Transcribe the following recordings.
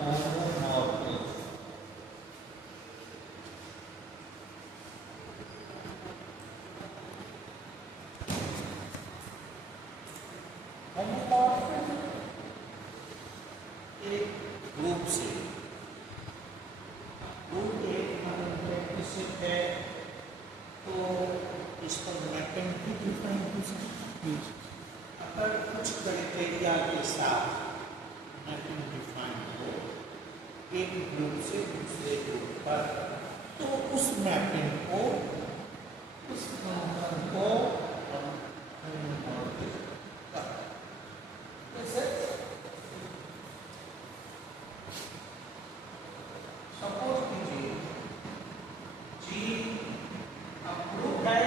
Homomorphic. Homomorphic एक group से group एक प्रैक्टिस है तो इसका मैपिंग भी डिफाइन हो सकता है। अगर कुछ क्राइटेरिया के साथ मैपिंग डिफाइन हो एक ग्रुप से दूसरे ग्रुप पर, तो उस मैपिंग को उस फंक्शन को हम होमोमॉर्फिक कहते हैं। जैसे सपोज कीजिए जी ग्रुप है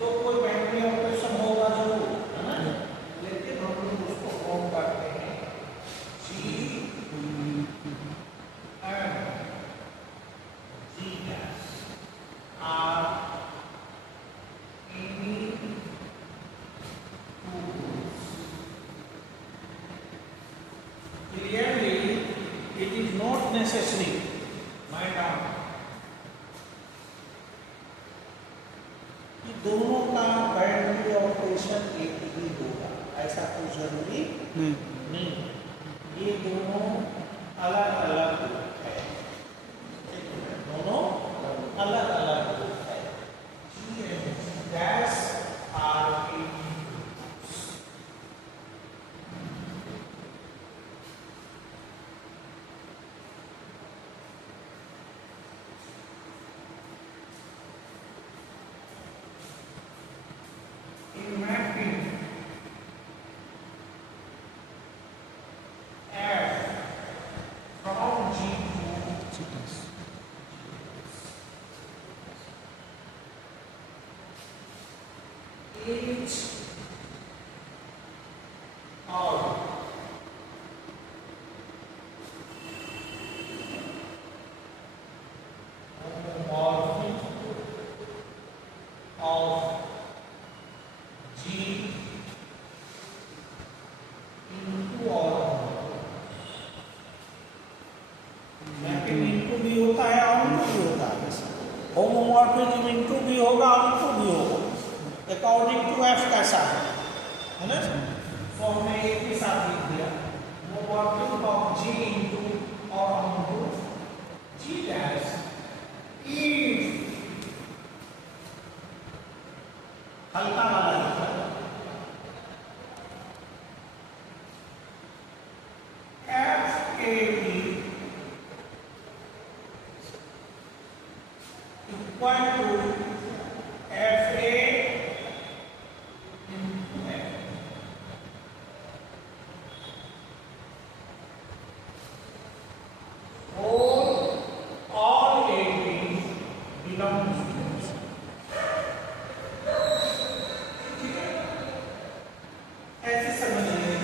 तो कोई बाइनरी ऑपरेशन होगा जरूर, है ना, लेकिन हम लोग उसको फॉर्म करते हैं G and G dash are any two groups. Clearly it is not necessary mind out दोनों का बाइनरी ऑपरेशन एक ही होगा, ऐसा कोई जरूरी नहीं। ये दोनों अलग अलग ग्रुप है, दोनों अलग अलग ग्रुप है। G and dash are any groups. In mapping F from G to each or homomorphic of G into और मैपिंग इनटू भी होता है और इनटू भी होता है। होमोमॉर्फिज्म इनटू भी होगा और इनटू भी होगा अकॉर्डिंग टू एफ कैसा है ना। तो हमने एक ही साथ लिख दिया होमोमॉर्फिज्म ऑफ जी इनटू और इनटू जी डैश इफ हल्का वाला लिखा F A B equal to F A into F. All A B belongs ऐसे समझिए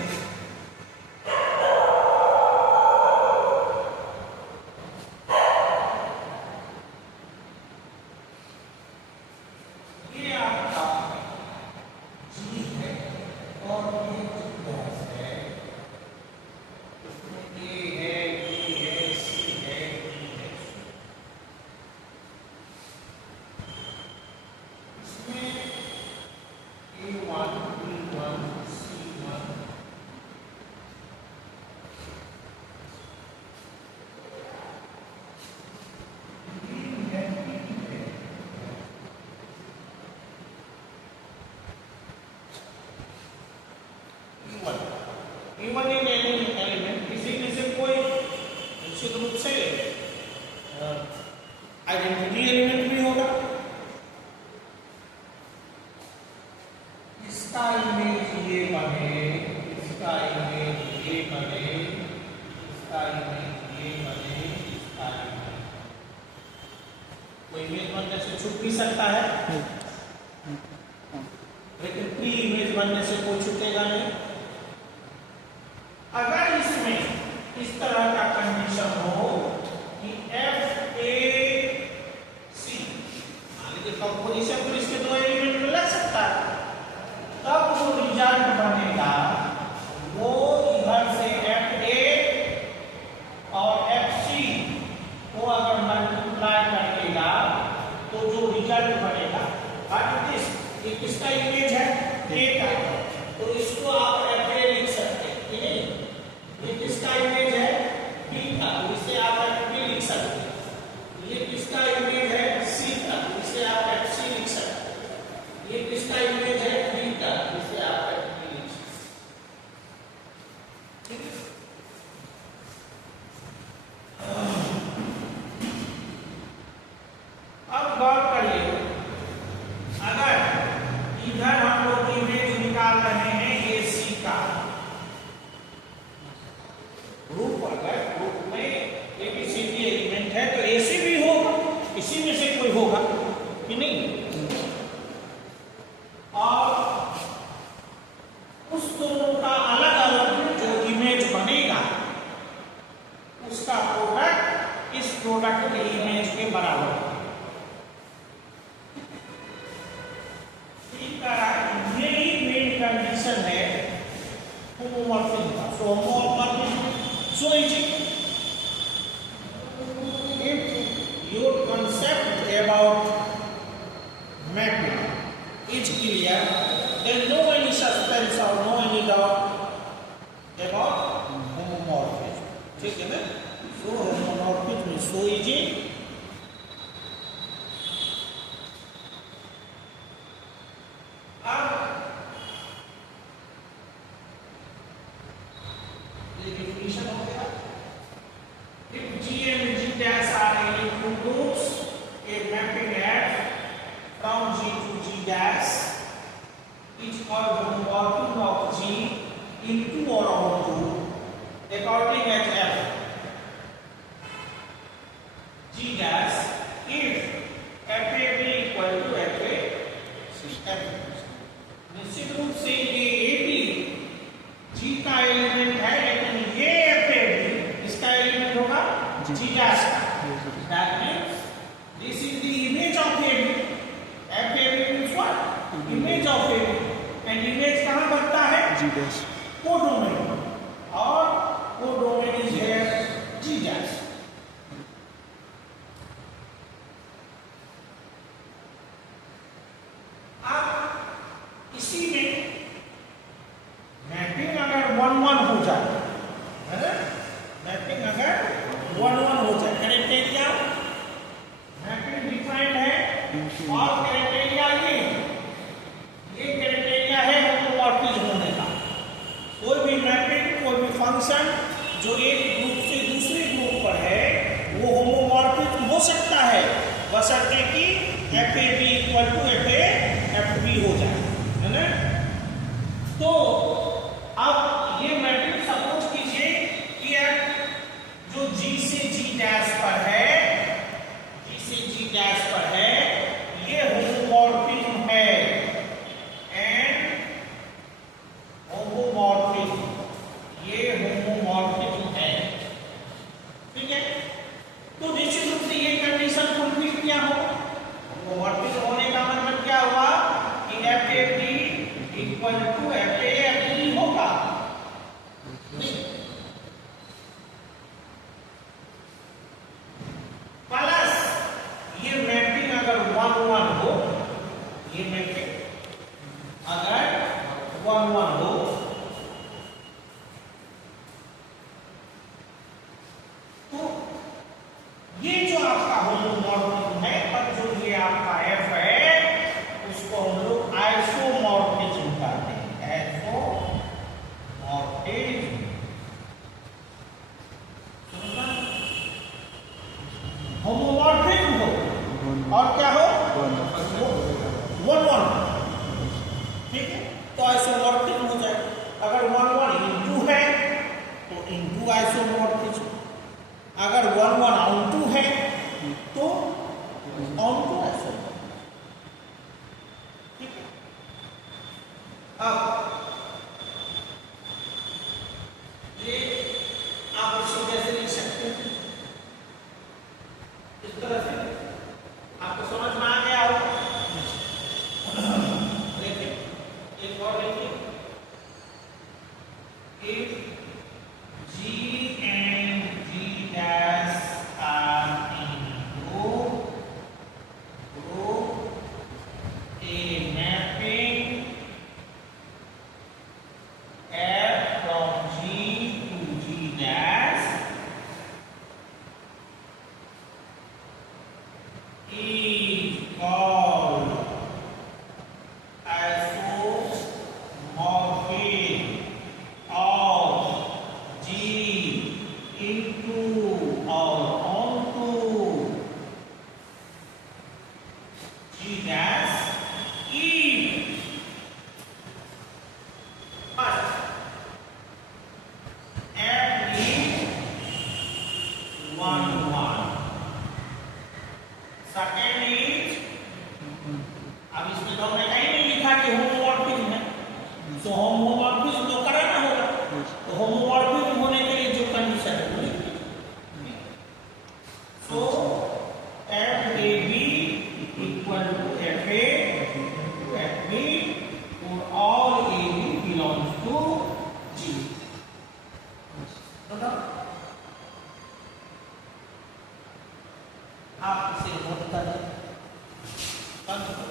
ये आपका जी है और ये डैश है, इसमें ए है, बी है, सी है, डी है। इसमें A1 B1 C1 even in any element किसी में से कोई निश्चित रूप से आइडेंटिटी एलिमेंट भी होगा। इसका इमेज ये बने, इसका इमेज ये बने, इसका इमेज ये बने, इसका इमेज कोई इमेज बनने से छुप भी सकता है, लेकिन प्री इमेज बनने से कोई छुटेगा नहीं। अगर इसमें इस तरह का कंडीशन हो कि एफ ए सी, मान लीजिए कंपोजिशन पर इसके दो एलिमेंट लग सकता है, तब जो रिजल्ट बनेगा वो इधर से एफ ए अब गौर करिए, अगर इधर हम लोग इमेज निकाल रहे हैं AC का ग्रुप, अगर ग्रुप में ABCD एलिमेंट है तो AC भी होगा, इसी में से कोई होगा कि नहीं। और उस दोनों का अलग अलग जो इमेज बनेगा उसका प्रोडक्ट इस प्रोडक्ट के इमेज के बराबर है। यही मेन कंडीशन है होमोमॉर्फिज्म का। So homomorphism, so if your concept about mapping is clear, then no any suspense or no any doubt about homomorphism. ठीक है ना? So homomorphism is so easy. अब ये definition हो गया। If G and G dash are any two groups, a mapping F from G to G dash is called homomorphism of G into or onto according as F G dash if FAB equal to FA F। निश्चित रूप से ये AB G का element है, लेकिन ये FAB इसका element होगा G dash का। That means this is the image of AB. FAB means what? Image of AB. And image कहाँ बनता है? G dash. कोडोमेन, और codomain is here G dash. अब इसी में मैपिंग अगर 1-1 हो जाए, है ना? मैपिंग अगर 1-1 हो जाए, क्राइटेरिया मैपिंग डिफाइंड है और क्राइटेरिया ये क्राइटेरिया है होमोमॉर्फिज्म होने का। कोई भी मैपिंग, कोई भी फंक्शन जो एक ग्रुप से दूसरे ग्रुप पर है वो होमोमॉर्फिज्म हो सकता है, बशर्ते कि FAB इक्वल टू FB हो जाए, है ना? तो अब ये मैपिंग सपोज कीजिए कि जो G से G डैश पर है, G से G डैश पर है, ये होमोमॉर्फिज्म है एंड होमोमॉर्फिज्म, ये होमोमॉर्फिज्म है। ठीक है, तो निश्चित रूप से ये कंडीशन फुलफिल किया हो। होमोमॉर्फिज्म होने का मतलब क्या हुआ कि FAB इक्वल टू FAB होगा। प्लस ये मैपिंग अगर 1-1 हो, ये मैपिंग अगर 1-1 हो तो ये जो आपका होमोमॉर्फिज्म है, पर जो ये आपका F है उसको हम लोग आइसोमॉर्फिज्म कहते हैं। आइसोमॉर्फिज्म होमोमॉर्फिज्म हो और क्या हो 1-1, ठीक है, तो आइसोमॉर्फिज्म हो जाए। अगर 1-1 इनटू है तो इनटू आइसोमॉर्फिज्म, अगर 1-1 ऑनटू है तो ऑनटू आइसोमॉर्फिज्म। ठीक है, अब ये आप इसे कैसे लिख सकते हैं? इस तरह से आपको समझ में आ गया होगा। देखिए एक और देखिए, if G and G dash आप इसे नोट करें। बंद करो।